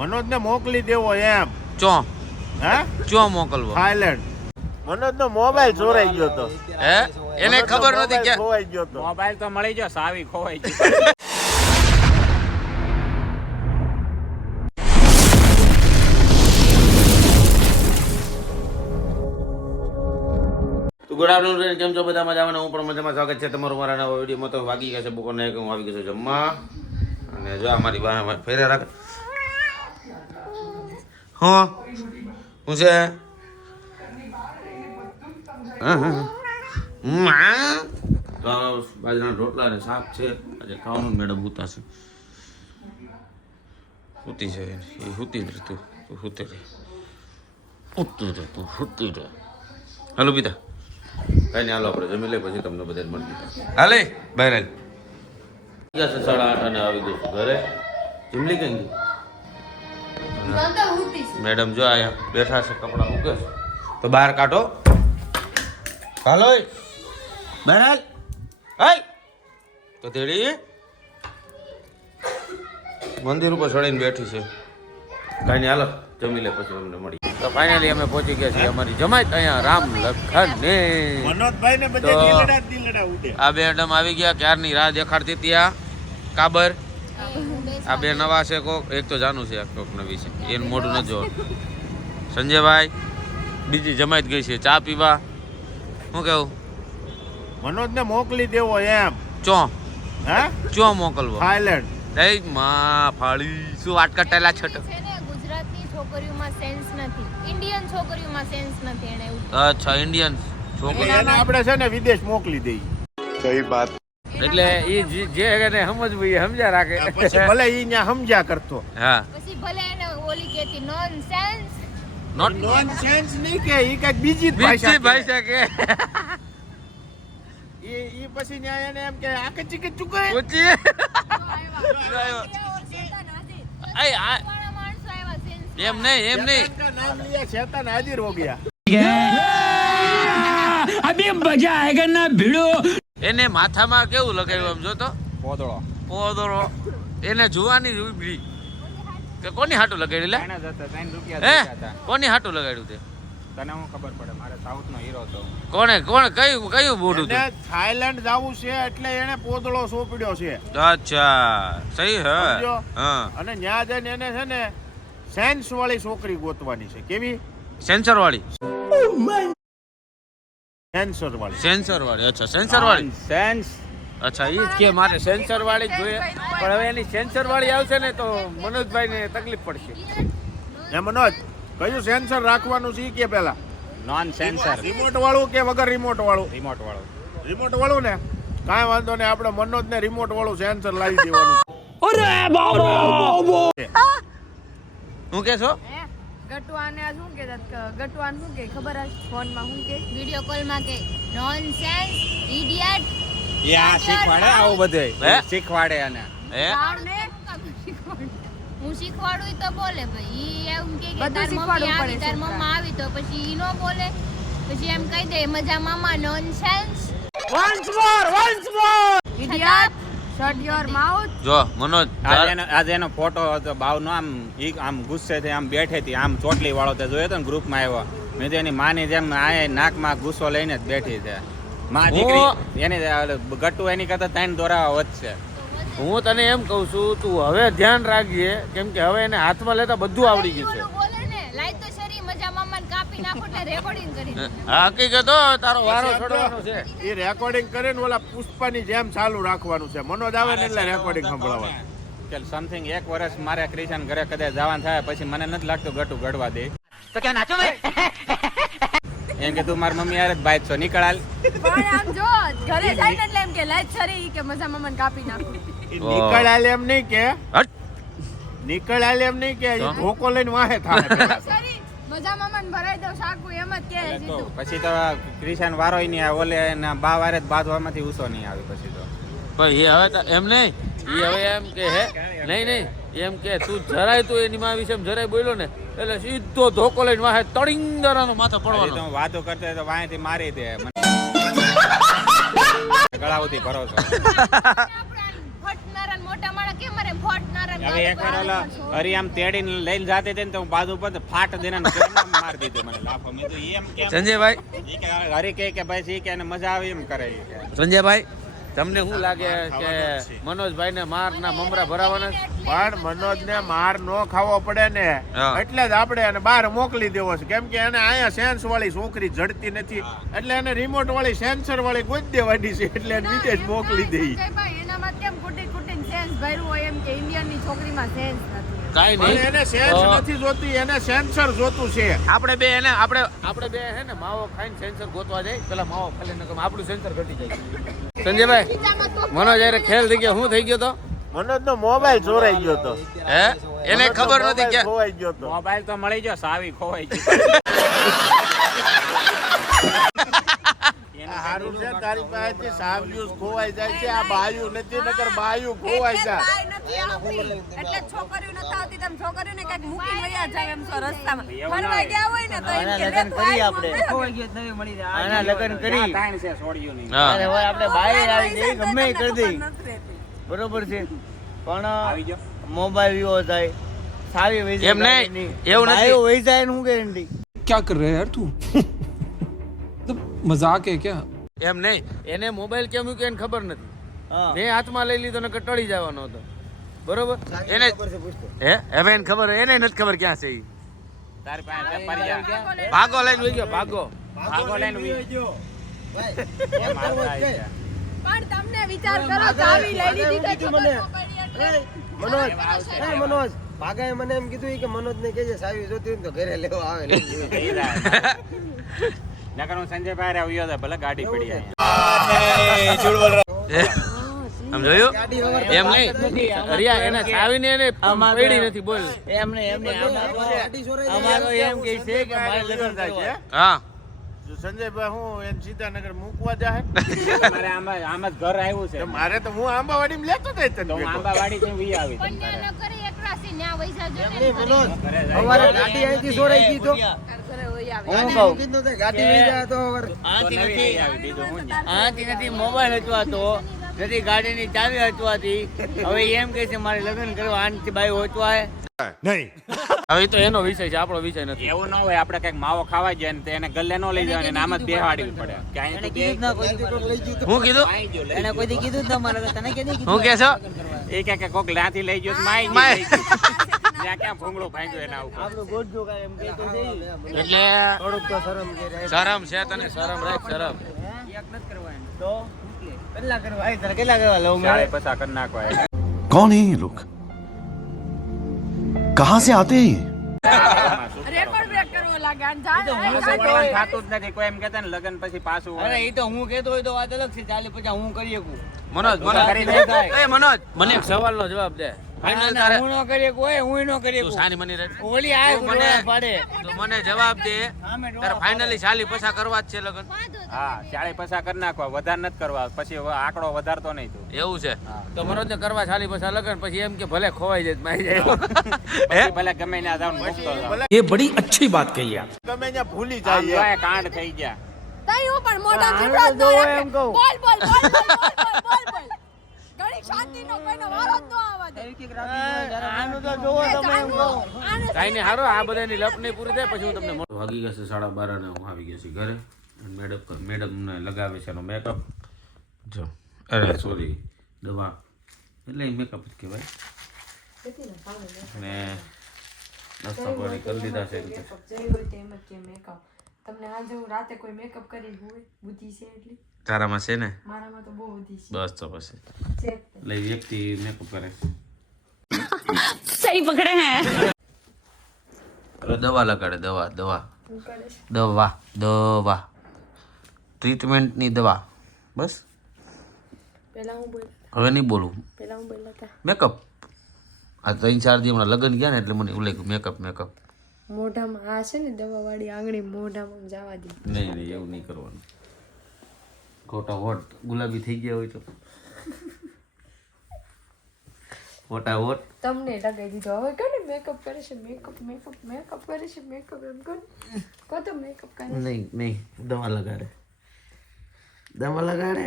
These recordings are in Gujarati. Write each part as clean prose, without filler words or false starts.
મનોજ ને મોકલી દેવો એમ. ચો હે ચો મોકલવો? થાઈલેન્ડ. મનોજ નો મોબાઈલ ચોરાઈ ગયો તો. હે એને ખબર નથી કે ખોવાઈ ગયો તો. મોબાઈલ તો મળી ગયો, સાવી ખોવાઈ ગઈ. ગુડ આફ્ટરનૂન, કેમ છો બધા? મજામાં? હું પણ મજામાં. સ્વાગત છે તમારું મારા નવા વિડીયોમાં. તો વાગી ગયા છે બપોરના 1, હું આવી ગયો છું જમવા. અને જો અમારી બહાર ફેરે રાખ. હા શું છે? તો બાજરાના રોટલા અને શાક છે. આજે ખાવાનું મેડમ હુતા છે. હુતી છે એ હુતી જ તું હુતે રહે, ઉઠતું રહે, તું હુતી રહે. હાલો પિતા, કઈ નહીં, હાલો આપણે જમી લે, પછી તમને બધા મળી હાલે બહાર હાલ. 8:30 અને આવી ગયો છું ઘરે. જમલી કઈ ગઈ મેડમ? જો અહીંયા બેઠા છે, કપડા મૂકે છે, તો બહાર કાઢો. હાલો બહાર હાલ. હાલ તો તેડી મંદિર ઉપર ચડીને બેઠી છે. કઈ નહીં, હાલો જમી લે, પછી અમને મળી. તો ફાઇનલી અમે પહોંચી ગયા છીએ અમારી જમાત અહીંયા રામ લખન ને મનોજભાઈ ને બધે દિલડા ઉડે. આ બે મેડમ આવી ગયા, ક્યારની રાહ દેખાડતી હતી. આ કાબર, આ બે નવા છે. કોક એક તો જાનું છે, કોક નવી છે, એનું મોઢું ન જોવા. સંજયભાઈ બીજી જમાત ગઈ છે ચા પીવા. શું કેવું? મનોજ ને મોકલી દેવો એમ. ચો હે ચો મોકલવો? થાઈલેન્ડ. એ માં ફાળી શું વાટ કટાયેલા છટ. ગુજરાતની છોકરીઓમાં સેન્સ નથી, ઇન્ડિયન છોકરીઓમાં સેન્સ નથી. એને એવું અચ્છા, ઇન્ડિયન છોકરી. એને આપણે છે ને વિદેશ મોકલી દઈએ. સહી વાત. એટલે એ જે એને સમજવું એ સમજ્યા રાખે. પછી ભલે ઈ ન્યા સમજ્યા કરતો. હા, પછી ભલે એને ઓલી કહેતી નોનસેન્સ. નોટ નોનસેન્સ નહીં કે ઈ કઈક બીજી જ બીજી ભાષા ભાષા કે ઈ પછી ન્યા એને એમ કે આ કચી કે ચુકે. ઊંચી. અય આ માણસો આવ્યા સેન્સ. એમ નહીં, એમ નહીં. का नाम लिया शैतान हाजिर हो गया. અભી મજા આયેગા ના ભીડો. એને માથામાં કેવું લગાવ્યું આમ જો તો? પોદળો પોદરો. એને જોવાની ઉભરી કે કોની હાટું લગાડ્યું લે? એને જતા 3 રૂપિયા હે દીધા હતા. કોની હાટું લગાડ્યું તે? તને હું ખબર પડે, મારે સાઉથ નો હીરો તો. કોણ કયું બોડું એને હતું? થાઈલેન્ડ જાવું છે એટલે એને પોદળો સોંપડ્યો છે. અચ્છા, સહી હે. સમજ્યો? હા, અને ન્યા જઈને એને છે ને સેન્સ વાળી છોકરી ગોતવાની છે. કેવી? સેન્સર વાળી. સેન્સર વાળી. સેન્સર વાળી. અચ્છા, સેન્સર વાળી. સેન્સ. અચ્છા, ઈ જ કે મારે સેન્સર વાળી જ જોઈએ. પણ હવે એની સેન્સર વાળી આવશે ને તો મનોજભાઈ ને તકલીફ પડશે. એ મનોજ, કયું સેન્સર રાખવાનું છે ઈ કે પેલા? Non sensor. રિમોટ વાળું કે વગર રિમોટ વાળું? રિમોટ વાળો. રિમોટ વાળું ને કાંઈ વાંધો નહીં, આપણે મનોજ ને રિમોટ વાળું સેન્સર લાવી દેવાનું. હું કે છો? ગટવાને આ શું કહેતા ગટવાન શું કે ખબર હે ફોનમાં શું કે વિડિયો કોલમાં કે નોનસેન્સ, ઇડિયટ. એ આ શીખવાડે આવું બધું. હે? શીખવાડે અને હે હું શીખવાડું તો બોલે ભાઈ. ઈ એમ કે બધું તાર શીખવાડવું મમ્મી પડે આવી, તાર છોકરાને. મમ્મા આવી તો પછી ઈ નો બોલે. પછી એમ કહી દે મજા મામા nonsense. Idiot shut your mouth. જો મનોજ, આજે એનો ફોટો હતો બાવનો. આમ ગુસ્સે થી આમ બેઠી હતી, આમ ચોટલી વાળો તે જોયો તો ને ગ્રુપમાં આવ્યો. મેં તો એની માની જેમ આ નાકમાં ગુસ્સો લઈને જ બેઠી છે. માં દીકરી એની ગટ્ટુ એની કરતા 3 દોરાવા વધશે. હું તને એમ કહું છું, તું હવે ધ્યાન રાખજે, કેમ કે હવે એને હાથમાં લેતા બધું આવડી ગયું છે. ઈ બોલે ને લાઈ તો શરી મજા મામાને કાપી નાખો એટલે રેકોર્ડિંગ કરી દે. હકીકત હો, તારો વારો છોડવાનો છે. એ રેકોર્ડિંગ કરીને ઓલા પુષ્પાની જેમ ચાલુ રાખવાનું છે. મનોજ આવે ને એટલે રેકોર્ડિંગ સંભળાવવાનું. કે સમથિંગ 1 વર્ષ મારે ક્રિશન ઘરે કદાચ જવાનું થાય પછી મને નથી લાગતું ગટુ ગડવા દે. તો ક્યાં નાચો એમ કે તું મારી મમ્મી યાર જ બાઈક છો, નીકળ હાલ. પણ આમ જો ઘરે જાય ને એટલે એમ કે લાઈટ છરી કે મજા મામાને કાપી નાખું. ઈ નીકળ આલે એમ નહીં કે હટ. નીકળ આલે એમ નહીં કે ઈ ધોકો લઈને વાહે થાય પેલા. છરી મજા મામાને ભરાઈ દઉં શાકુ એમ જ કે તો સીધું. પછી તો ક્રિશન વારો નહીં આવે, ઓલે એના બા વારે જ બાંધવામાંથી ઊંચો નહીં આવે પછી તો. ભાઈ એ હવે એમ નહીં, એ હવે એમ કે હે નહીં એમ કે તું જરાય તું એની માં વિશે જરાય બોલ્યો ને એટલે સીધો ધોકો લઈને વાહે તળિંગરાનો માથે હજી તો પડવાનો. હું વાતો કરતો હોય તો વાંયથી મારી દે મને. ગળાવથી ભરો છો. ફટનારા મોટા માળા કેમ મારે ફટનારા હવે એકવાર ઓલા હરી આમ તેડીને લઈને જાતી હતી ને તો હું બાજુ પર ફાટ દઈને મારી દીધું મને લાફો. મેં તો એમ કેમ સંજયભાઈ ઈ કે હરી કે ભાઈ સી કે એને મજા આવે એમ કરે ઈ કે. સંજયભાઈ તમને શું લાગે કે મનોજભાઈ ને માર ના મમરા ભરાવાના છે? પણ મનોજને માર નો ખાવો પડે ને હા. એટલે જ આપણે એને બહાર મોકલી દેવો છે. કેમ કે એને અહીંયા સેન્સ વાળી છોકરી જડતી નથી, એટલે એને રિમોટ વાળી સેન્સર વાળી ગોતી દેવાની છે, એટલે એને વિદેશ મોકલી દઈ. સંજયભાઈ, એનામાં કેમ કુટીને સેન્સ ભર્યું હોય એમ કે ઇન્ડિયનની છોકરીમાં સેન્સ નથી. કાઈ પણ નહીં, એને સેન્સ નથી જોતી, એને સેન્સર જોતું છે. આપણે બે એને આપણે બે હે ને માવો ખાઈને સેન્સર ગોતવા જાય. પેલા માવો ખાલી નકમ આપણું સેન્સર ઘટી જાય. સંજયભાઈ, મનોજ યારે ખેલ થઈ ગયો, શું થઈ ગયો તો? મનોજનો મોબાઈલ ચોરાઈ ગયો તો. હે એને ખબર નહોતી કે ખોવાઈ ગયો તો. મોબાઈલ તો મળી ગયો, સાવી ખોવાઈ ગઈ. હારું છે તારી પાસેથી સાવ્યુસ ખોવાઈ જાય છે. આ બાયું નથી, નકર બાયું ખોવાઈ જાય. બાય નથી આવતી. એટલે છોકરીઓ નથી આવતી, તમે છોકરીઓને કંઈક મૂકીને વયા જાય એમ છો રસ્તામાં. ફરવા ગયા હોય ને તો એમ કે લે તું આય, મમ્મી. આના લગ્ન કરી તાણ છે છોડ્યું નહીં. હા. અને હવે આપણે બહાર આવી જઈએ ગમે એ કરી દઈ નથી રહેતી. બરોબર છે પણ આવી જાઓ. મોબાઈલ વિવો થાય સારી વહી એમ નહીં, એવું નથી. બાયો વહી જાય એનું શું ગેરંટી क्या कर रहे हैं यार तू मतलब मजाक है क्या? એમ નહીં, એને મોબાઈલ કેમ મૂક્યો એને ખબર નથી. હા મેં હાથમાં લઈ લીધો ને ટળી જવાનો હતો, બરોબર? એને હે હવે એને ખબર, એને નથી ખબર ક્યાં છે ઈ. તારી પાસે પરી જા. ભાગો લઈને વઈ ગયો, ભાગો. ભાગો લઈને ઉઈ ગયો. એમ હાલતા આવી ગયા. પણ તમને વિચાર કરો, ચાવી લઈ લીધી તો ખબર ન પડી એટલે. મનોજ મનોજ ભાગાએ મને એમ કીધું કે મનોજ ને કહેજે સાવી જોતી હોય ને તો ઘરે લેવા આવે લઈ જાય. ઈ રાત. નકર હું સંજયભાઈ હારે આવ્યો હતો, ભલે ગાડી પડી અહીંયા. આમ જોયું? એમ નહીં, રિયા એને ચાવીને એને પડી નથી, બોલ. એમને અમારો એમ કહે છે કે મારે લગ્ન થાય છે. હા, જો સંજયભાઈ હું એને સીતાનગર મૂકવા જાય મારે આમ જ ઘર આવ્યું છે. તો મારે તો હું આંબાવાડીમાં લેતો જાય તને તો હું ભેગો. આંબાવાડી થી વી આવી પણ ત્યાં ન કરે એકરાસી ન્યા વૈસા જો ને એમ મનોજ ઘરે જાય. અમારે ગાડી અહીંથી સોરાઈ ગઈ તો ઘરે હોય આવે. હું કહું કીધું તો ગાડી લઈ જાય તો તો નવી લઈ આવી, બીજું હું ન્યા. આથી નથી મોબાઈલ હચવાતો નથી ગાડીની ચાવી હચવાતી. હવે એમ કહે છે મારે લગ્ન કરવા આનથી બાઈ હોચવાય. હવે તો એનો વિષય છે, આપણો વિષય નથી. એવું ન હોય, આપણે કઈક માવો ખાવા જાય ને તો એને ગલ્લે ન લઈ જવાની ને આમ જ બેહાડવી પડે કે અહીં તો કીધું જ ના કોઈ દી કોક લઈ ગયું હું કીધું? આઈ ગયો લઈ એને કોઈ દી કીધું જ ના મારે તને કે નહીં હું કે છો? એ કે કોક લાથી લઈ ગયો તો માઈ માય. ગયો ત્યાં ક્યાં ભૂંગળું ભાંગ્યું એના ઉપર. આપણું ગોઠજો કાંઈ એમ કહેતો છે એટલે થોડુંક તો શરમ કે રહે. શરમ છે તને? શરમ રાખ, શરમ. તો કેટલા કરવા આય તને કેટલા કરવા લઉં ચાલે મેં પછા કરી નાખવા એ. कौन है ये लोग कहां से आते हैं ये રેકોર્ડ બ્રેક કરવો લાગે અને જાય કોઈ થતું જ નથી. કોઈ એમ કહેતા ને લગન પછી પાછું અરે એ તો હું કહેતો હોય તો વાત અલગ છે. ચાલે પછી હું કરી શકું. મનોજ, કરી દે. એ મનોજ, મને એક સવાલનો જવાબ દે. ફાઇનલ તારે હું ન કરી શકું હોય હું ન કરી તું શકું. સાની મની રહે. ઓલી આ તું મને પાડે તું મને જવાબ દે. તારે ફાઇનલી ચાલી પછા કરવા જ છે લગન? હા ચાલે પછા કરી નાખવા, વધારે નથી કરવા. પછી આંકડો વધારતો નહીં તું. એવું છે તો મનોજ ને કરવા ચાલી પછા લગન, પછી એમ કે ભલે ખોવાઈ જાય મારી જાય. પછી ભલે ગમે ત્યાં જાવ ને મૂકતો જાવ. ये બડી अच्छी बात कही आप. ગમે ત્યાં ભૂલી આમ જાય જોય કાંડ થઈ ગયા. તઈ હું પણ મોઢા આને જીભડા તો જ ન એમ રાખે. કહું. બોલ બોલ બોલ બોલ બોલ ઘણી શાંતિનો કોઈનો વારો જ ન આવવા દે. આનું તો જોવો તમે એમ કહું. આને કાંઈ નહીં, હારો આ બધાની લપ નહીં પૂરી થાય પછી હું તમને વાગી ગયા છે 12:30 અને હું આવી ગયા છું ઘરે. મેડમ ને લગાવે છે એનો મેકઅપ. જો અરે સોરી, દવા એટલે મેકઅપ જ કહેવાય. અને નાસ્તા પાણી કરી લીધા છે. તમને આજે હું રાતે કોઈ મેકઅપ કરી હોય બુદ્ધિ છે એટલી તારામાં છે ને? મારામાં તો બહુ બુદ્ધિ છે બસ તો પછી છે લઈ વ્યક્તિ મેકઅપ કરે. સહી પકડે હે દવા લગાડે, દવા દવા હું કરીશ દવા દવા ટ્રીટમેન્ટની દવા. બસ પહેલા હું બોલ હવે નહીં બોલું. પહેલા હું બોલ્યા હતા મેકઅપ આ 3-4 દી હમણાં લગ્ન ગયા ને એટલે મને એવું લાગ્યું મેકઅપ મેકઅપ. મોઢામાં આ છે ને દવા વાળી આંગળી મોઢામાં જવા દે નહીં નહીં એવું નહીં કરવાનું. ખોટા હોટ ગુલાબી થઈ ગયા હોય તો ખોટા હોટ. તમને ટકાઈ દીધો હવે કોને મેકઅપ કરે છે મેકઅપ મેકઅપ મેકઅપ કરે છે મેકઅપ એમ કહો તો મેકઅપ કરે નહીં નહીં દવા લગાડે, દવા લગાડે.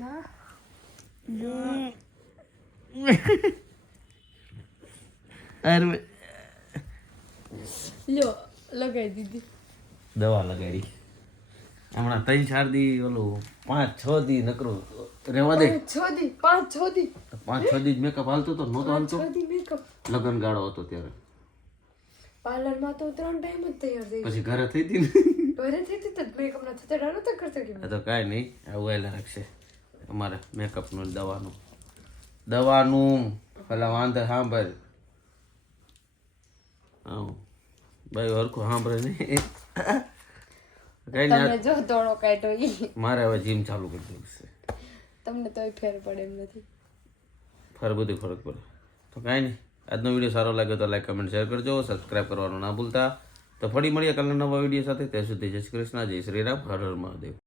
ના અરે લ્યો લગાવી દીધી. દવા લગાડી હમણાં 3-4 દી ઓલું 5-6 દી નકરું રેવા દે. 5-6 દી 5-6 દી 5-6 દી મેકઅપ હાલતો તો નહોતો હાલતો 6 દી મેકઅપ. લગન ગાળો હતો ત્યારે પાર્લરમાં તો 3 ટાઈમ જ તૈયાર થઈ પછી ઘરે થઈ હતી ને ઘરે થઈ હતી તો મેકઅપ ના થતા ડાનો તો કરતો કે આ તો કાંઈ નહીં આવું એલા રાખશે અમારે મેકઅપનું દવાનું પેલા વાંધો સાંભળ હા ભાઈ હરખું સાંભળે નહીં કઈ તમે નહીં જો દોડો કાઢો ઈ મારે હવે જીમ ચાલુ કરી દેવું છે તમને તોય ફેર પડે એમ નથી. ફર બધું ફરક પડે તો કાંઈ નહીં આજનો વિડીયો સારો લાગ્યો તો લાઈક કમેન્ટ શેર કરજો સબસ્ક્રાઈબ કરવાનું ના ભૂલતા. તો ફરી મળીએ કાલના નવા વિડીયો સાથે ત્યાં સુધી જય શ્રી કૃષ્ણ જય શ્રી રામ હર હર મહાદેવ.